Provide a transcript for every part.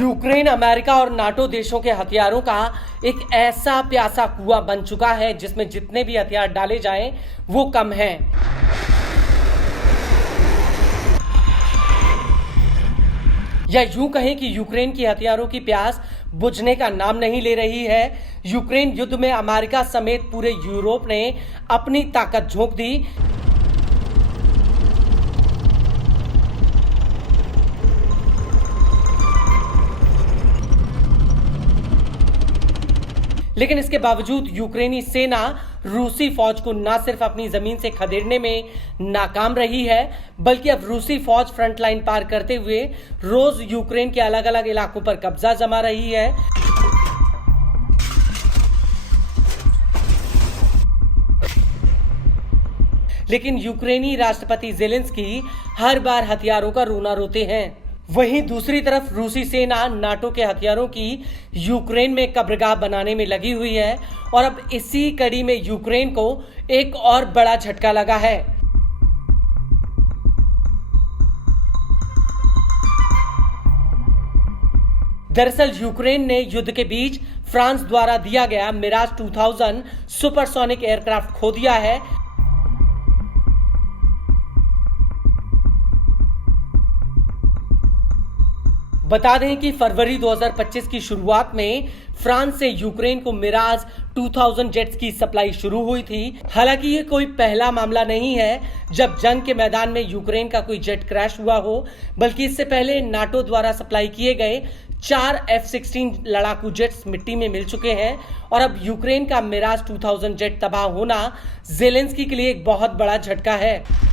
Ukraine America और NATO देशों के हथियारों का एक ऐसा प्यासा कुआं बन चुका है जिसमें जितने भी हथियार डाले जाएं वो कम हैं। या यूं कहें कि यूक्रेन की हथियारों की प्यास बुझने का नाम नहीं ले रही है। यूक्रेन युद्ध में अमेरिका समेत पूरे यूरोप ने अपनी ताकत झोंक दी। लेकिन इसके बावजूद यूक्रेनी सेना रूसी फौज को न सिर्फ अपनी जमीन से खदेड़ने में नाकाम रही है, बल्कि अब रूसी फौज फ्रंट लाइन पार करते हुए रोज यूक्रेन के अलग अलग इलाकों पर कब्जा जमा रही है। लेकिन यूक्रेनी राष्ट्रपति ज़ेलेंस्की हर बार हथियारों का रोना रोते हैं। वहीं दूसरी तरफ रूसी सेना नाटो के हथियारों की यूक्रेन में कब्रगाह बनाने में लगी हुई है और अब इसी कड़ी में यूक्रेन को एक और बड़ा झटका लगा है। दरअसल यूक्रेन ने युद्ध के बीच फ्रांस द्वारा दिया गया मिराज 2000 सुपरसोनिक एयरक्राफ्ट खो दिया है। बता दें कि फरवरी 2025 की शुरुआत में फ्रांस से यूक्रेन को मिराज 2000 जेट्स की सप्लाई शुरू हुई थी। हालांकि ये कोई पहला मामला नहीं है जब जंग के मैदान में यूक्रेन का कोई जेट क्रैश हुआ हो, बल्कि इससे पहले नाटो द्वारा सप्लाई किए गए 4 F-16 लड़ाकू जेट्स मिट्टी में मिल चुके हैं और अब यूक्रेन का मिराज 2000 जेट तबाह होना ज़ेलेंस्की के लिए एक बहुत बड़ा झटका है।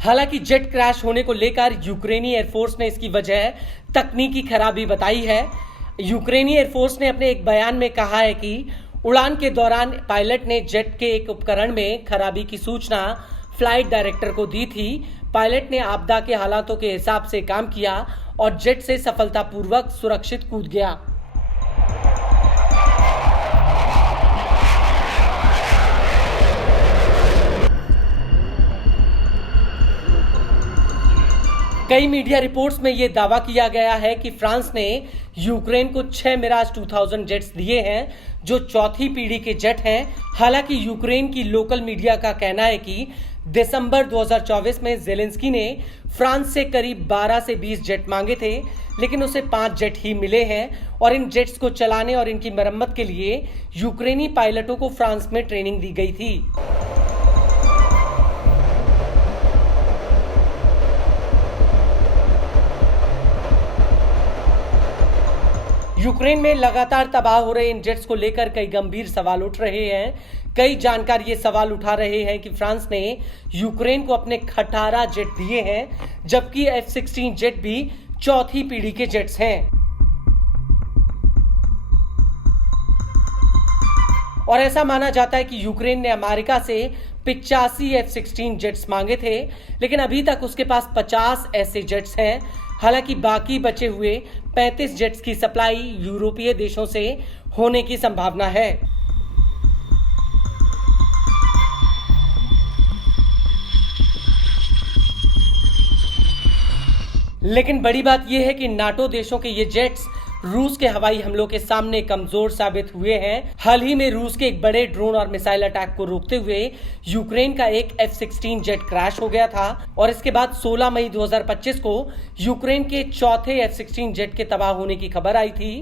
हालांकि जेट क्रैश होने को लेकर यूक्रेनी एयरफोर्स ने इसकी वजह तकनीकी खराबी बताई है। यूक्रेनी एयरफोर्स ने अपने एक बयान में कहा है कि उड़ान के दौरान पायलट ने जेट के एक उपकरण में खराबी की सूचना फ्लाइट डायरेक्टर को दी थी। पायलट ने आपदा के हालातों के हिसाब से काम किया और जेट से सफलतापूर्वक सुरक्षित कूद गया। कई मीडिया रिपोर्ट्स में यह दावा किया गया है कि फ्रांस ने यूक्रेन को 6 मिराज 2000 जेट्स दिए हैं, जो चौथी पीढ़ी के जेट हैं। हालांकि यूक्रेन की लोकल मीडिया का कहना है कि दिसंबर 2024 में ज़ेलेंस्की ने फ्रांस से करीब 12 से 20 जेट मांगे थे, लेकिन उसे 5 जेट ही मिले हैं और इन जेट्स को चलाने और इनकी मरम्मत के लिए यूक्रेनी पायलटों को फ्रांस में ट्रेनिंग दी गई थी। यूक्रेन में लगातार तबाह हो रहे इन जेट्स को लेकर कई गंभीर सवाल उठ रहे हैं। कई जानकार ये सवाल उठा रहे हैं कि फ्रांस ने यूक्रेन को अपने 18 जेट दिए हैं, जबकि F-16 जेट भी चौथी पीढ़ी के जेट्स हैं। और ऐसा माना जाता है कि यूक्रेन ने अमेरिका से 85 F-16 जेट्स मांगे थे, लेकिन अभी तक उसके पास 50 ऐसे जेट्स हैं। हालांकि बाकी बचे हुए 35 जेट्स की सप्लाई यूरोपीय देशों से होने की संभावना है। लेकिन बड़ी बात यह है कि नाटो देशों के ये जेट्स रूस के हवाई हमलों के सामने कमजोर साबित हुए हैं। हाल ही में रूस के एक बड़े ड्रोन और मिसाइल अटैक को रोकते हुए यूक्रेन का एक F-16 जेट क्रैश हो गया था और इसके बाद 16 मई 2025 को यूक्रेन के चौथे F-16 जेट के तबाह होने की खबर आई थी।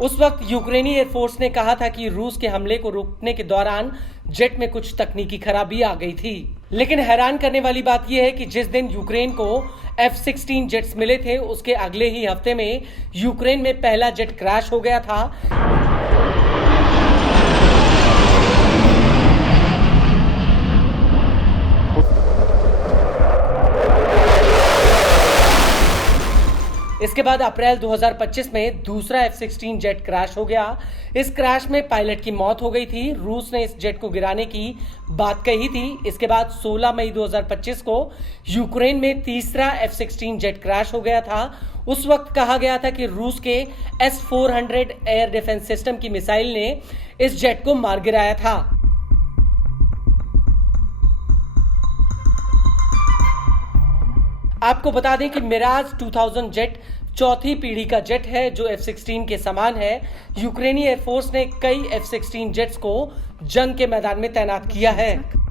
उस वक्त यूक्रेनी एयरफोर्स ने कहा था कि रूस के हमले को रोकने के दौरान जेट में कुछ तकनीकी खराबी आ गई थी। लेकिन हैरान करने वाली बात यह है कि जिस दिन यूक्रेन को F-16 जेट्स मिले थे, उसके अगले ही हफ्ते में यूक्रेन में पहला जेट क्रैश हो गया था। इसके बाद अप्रैल 2025 में दूसरा F-16 जेट क्रैश हो गया। इस क्रैश में पायलट की मौत हो गई थी। रूस ने इस जेट को गिराने की बात कही थी। इसके बाद 16 मई 2025 को यूक्रेन में तीसरा F-16 जेट क्रैश हो गया था। उस वक्त कहा गया था कि रूस के S-400 एयर डिफेंस सिस्टम की मिसाइल ने इस जेट को मार गिराया था। आपको बता दें कि मिराज 2000 जेट चौथी पीढ़ी का जेट है जो F-16 के समान है। यूक्रेनी एयरफोर्स ने कई F-16 जेट्स को जंग के मैदान में तैनात किया है।